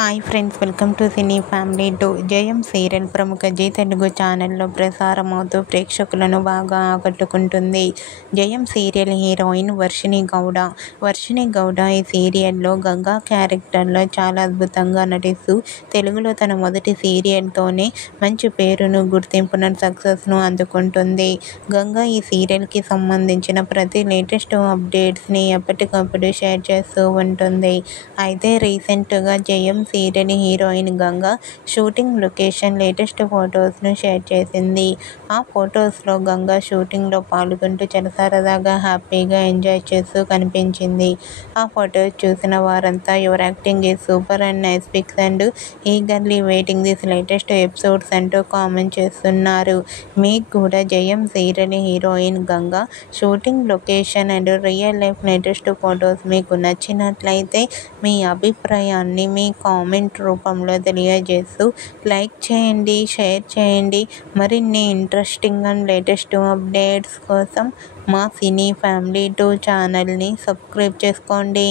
Hi friends, welcome to cine family 2. జయం serial ప్రముఖ G Telugu ఛానల్లో ప్రసారమవుతూ ప్రేక్షకులను బాగా ఆకట్టుకుంటుంది. జయం సీరియల్ హీరోయిన్ వర్షిణి గౌడ. వర్షిణి గౌడ ఈ సీరియల్లో గంగా క్యారెక్టర్లో చాలా అద్భుతంగా నటిస్తూ తెలుగులో తన మొదటి సీరియల్తోనే మంచి పేరును, గుర్తింపును, సక్సెస్ను అందుకుంటుంది. గంగా ఈ సీరియల్కి సంబంధించిన ప్రతి లేటెస్ట్ అప్డేట్స్ని ఎప్పటికప్పుడు షేర్ చేస్తూ ఉంటుంది. అయితే రీసెంట్గా Jayam serial heroine Ganga shooting location latest ఫొటోస్ను షేర్ చేసింది. ఆ ఫొటోస్లో గంగా షూటింగ్లో పాల్గొంటూ చాలా సరదాగా, హ్యాపీగా ఎంజాయ్ చేస్తూ కనిపించింది. ఆ ఫొటోస్ చూసిన వారంతా your acting is super and nice pics and eagerly waiting this latest episodes అంటూ కామెంట్ చేస్తున్నారు. మీకు కూడా Jayam serial heroine Ganga shooting location and real life latest photos మీకు నచ్చినట్లయితే మీ అభిప్రాయాన్ని మీ కామెంట్ రూపంలో తెలియజేస్తూ లైక్ చేయండి, షేర్ చేయండి. మరిన్ని ఇంట్రెస్టింగ్ అండ్ లేటెస్ట్ అప్డేట్స్ కోసం మా సినీ ఫ్యామిలీ 2 ఛానల్ని సబ్స్క్రైబ్ చేసుకోండి.